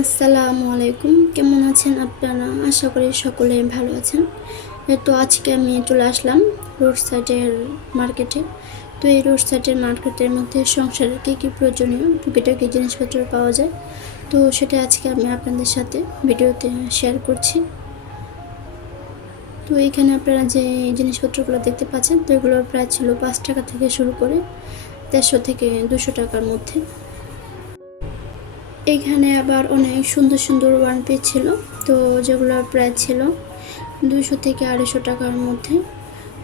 আসসালামু আলাইকুম, কেমন আছেন আপনারা? আশা করি সকলে ভালো আছেন। তো আজকে আমি চলে আসলাম রোড সাইডের মার্কেটে। তো এই রোড সাইডের মার্কেটের মধ্যে সংসারের কী প্রয়োজনীয় টুকিটাকি জিনিসপত্র পাওয়া যায়, তো সেটা আজকে আমি আপনাদের সাথে ভিডিওতে শেয়ার করছি। তো এইখানে আপনারা যে জিনিসপত্রগুলো দেখতে পাচ্ছেন, তো এগুলোর প্রায় ছিল 5 টাকা থেকে শুরু করে 150 থেকে 200 টাকার মধ্যে। এইখানে আবার অনেক সুন্দর সুন্দর ওয়ান পিস ছিল, তো যেগুলোর প্রাইস ছিল 200 থেকে 250 টাকার মধ্যে।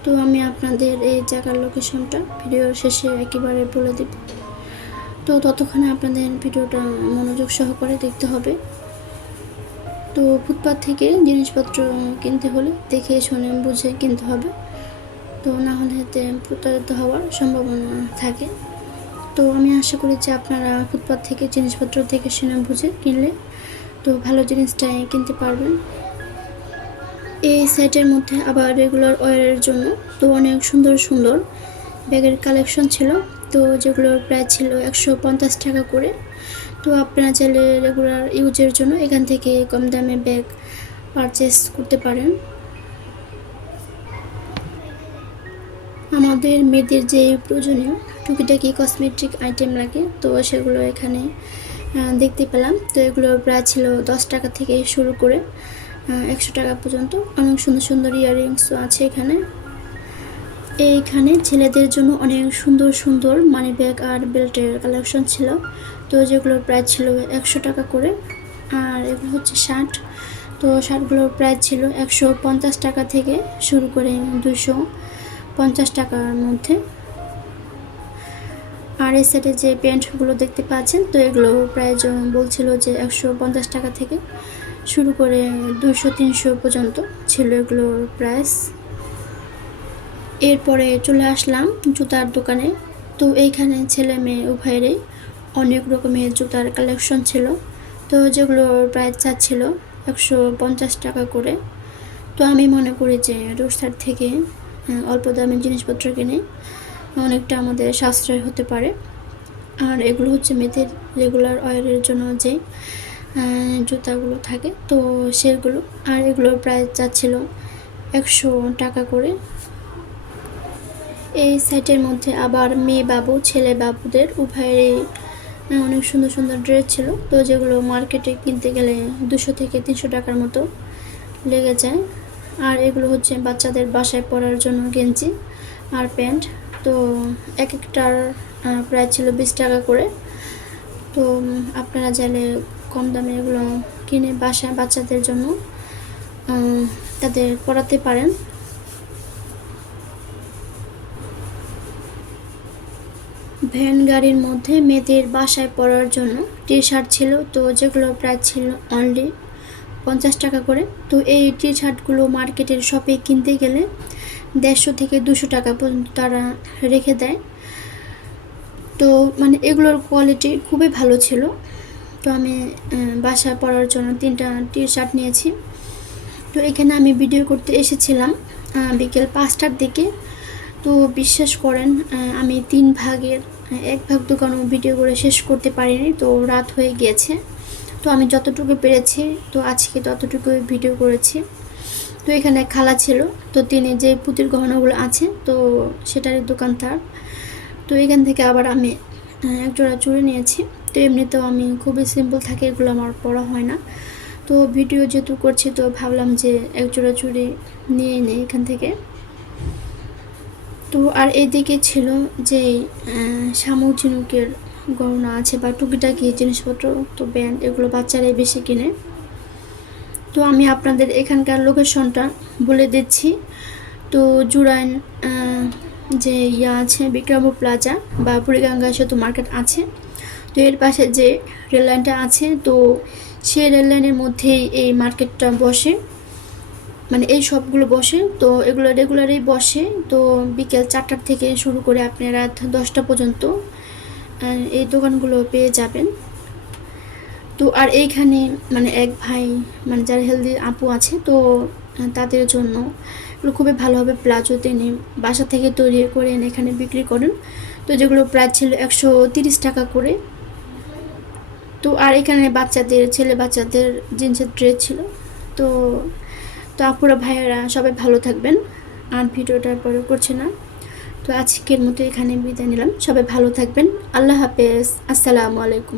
তো আমি আপনাদের এই জায়গার লোকেশনটা ভিডিওর শেষে একেবারে বলে দেব, তো ততক্ষণে আপনাদের ভিডিওটা মনোযোগ সহকারে দেখতে হবে। তো ফুটপাত থেকে জিনিসপত্র কিনতে হলে দেখে শুনে বুঝে কিনতে হবে, তো না হলে এতে প্রতারিত হওয়ার সম্ভাবনা থাকে। তো আমি আশা করি যে আপনারা ফুটপাত থেকে জিনিসপত্র দেখে শুনে বুঝে কিনলে তো ভালো জিনিসটাই কিনতে পারবেন। এই সেটের মধ্যে আবার রেগুলার ওয়্যারের জন্য তো অনেক সুন্দর সুন্দর ব্যাগের কালেকশন ছিল, তো যেগুলোর প্রাইস ছিল 150 টাকা করে। তো আপনারা চাইলে রেগুলার ইউজের জন্য এখান থেকে কম দামে ব্যাগ পারচেস করতে পারেন। আমাদের মেয়েদের যে প্রয়োজনীয় টুকিটাকি কসমেটিক আইটেম লাগে, তো সেগুলো এখানে দেখতে পেলাম। তো এগুলোর প্রাইস ছিল 10 টাকা থেকে শুরু করে 100 টাকা পর্যন্ত। অনেক সুন্দর সুন্দর ইয়াররিংসও আছে এখানে। এইখানে ছেলেদের জন্য অনেক সুন্দর সুন্দর মানি ব্যাগ আর বেল্টের কালেকশন ছিল, তো যেগুলোর প্রাইস ছিল 100 টাকা করে। আর এগুলো হচ্ছে শার্ট, তো শার্টগুলোর প্রাইস ছিল 150 টাকা থেকে শুরু করে 250 টাকার মধ্যে। আর এই সেটে যে প্যান্টগুলো দেখতে পাচ্ছেন, তো এগুলো প্রাইস বলছিল যে 150 টাকা থেকে শুরু করে 200-300 পর্যন্ত ছিল এগুলোর প্রাইস। এরপরে চলে আসলাম জুতার দোকানে। তো এইখানে ছেলে মেয়ে উভয়েরই অনেক রকমের জুতার কালেকশন ছিল, তো যেগুলোর প্রাইস চাচ্ছিল 150 টাকা করে। তো আমি মনে করি যে রোড সাইড থেকে অল্প দামের জিনিসপত্র কিনে অনেকটা আমাদের সাশ্রয় হতে পারে। আর এগুলো হচ্ছে মেয়েদের রেগুলার ওয়্যারের জন্য যে জুতাগুলো থাকে, তো সেগুলো। আর এগুলোর প্রাইস যাচ্ছিল 100 টাকা করে। এই সাইটের মধ্যে আবার মেয়ে বাবু ছেলে বাবুদের উভয়েরই অনেক সুন্দর সুন্দর ড্রেস ছিল, তো যেগুলো মার্কেটে কিনতে গেলে 200 থেকে 300 টাকার মতো লেগে যায়। আর এগুলো হচ্ছে বাচ্চাদের বাসায় পরার জন্য গেঞ্জি আর প্যান্ট, তো এক একটার প্রাইস ছিল 20 টাকা করে। তো আপনারা চাইলে কম দামে এগুলো কিনে বাসায় বাচ্চাদের জন্য তাদের পরাতে পারেন। ভ্যান গাড়ির মধ্যে মেয়েদের বাসায় পরার জন্য টি শার্ট ছিল, তো যেগুলো প্রাইস ছিল অনলি 50 টাকা করে। তো এই টি শার্টগুলো মার্কেটের শপে কিনতে গেলে 150 থেকে 200 টাকা পর্যন্ত তারা রেখে দেয়। তো মানে এগুলোর কোয়ালিটি খুবই ভালো ছিল। তো আমি বাসায় পরার জন্য 3টা টি শার্ট নিয়েছি। তো এখানে আমি ভিডিও করতে এসেছিলাম বিকেল 5টার দিকে। তো বিশ্বাস করেন আমি 3 ভাগের 1 ভাগ দোকানও ভিডিও করে শেষ করতে পারিনি, তো রাত হয়ে গিয়েছে। তো আমি যতটুকু পেরেছি তো আজকে ততটুকু ভিডিও করেছি। তো এখানে খালা ছিল, তো তিনি যে পুঁতির গহনাগুলো আছে তো সেটারই দোকান তার। তো এখান থেকে আবার আমি একজোড়া চুড়ি নিয়েছি। তো এমনিতেও আমি খুবই সিম্পল থাকে, এগুলো আমার পরা হয় না। তো ভিডিও যেহেতু করছি তো ভাবলাম যে একজোড়া চুড়ি নিয়ে নেই এখান থেকে। তো আর এইদিকে ছিল যে শামুক ঝিনুকের গহনা আছে বা টুকিটাকি জিনিসপত্র, তো ব্যান্ড এগুলো বাচ্চারাই বেশি কিনে। তো আমি আপনাদের এখানকার লোকেশনটা বলে দিচ্ছি। তো জুরাইন যে আছে বিক্রমপুর প্লাজা বা বুড়িগঙ্গা সেতু মার্কেট আছে, তো এর পাশে যে রেল লাইনটা আছে, তো সেই রেল লাইনের মধ্যেই এই মার্কেটটা বসে, মানে এই সবগুলো বসে। তো এগুলো রেগুলারই বসে, তো বিকেল 4টার থেকে শুরু করে আপনি রাত 10টা পর্যন্ত এই দোকানগুলো পেয়ে যাবেন। তো আর এইখানে মানে এক ভাই মানে যারা হেলদি আপু আছে, তো তাদের জন্য এগুলো খুবই ভালোভাবে প্লাজো তিনি বাসা থেকে তৈরি করে এনে এখানে বিক্রি করেন। তো যেগুলো প্রাইস ছিল 130 টাকা করে। তো তো আর এখানে বাচ্চাদের ছেলে বাচ্চাদের জিন্সের ড্রেস ছিল। তো তো আপুরা ভাইয়েরা সবাই ভালো থাকবেন। আর ভিডিওটা পরে করছি না। তো আজকের মতো এখানে বিদায় নিলাম। সবাই ভালো থাকবেন। আল্লাহ হাফেজ। আসসালামু আলাইকুম।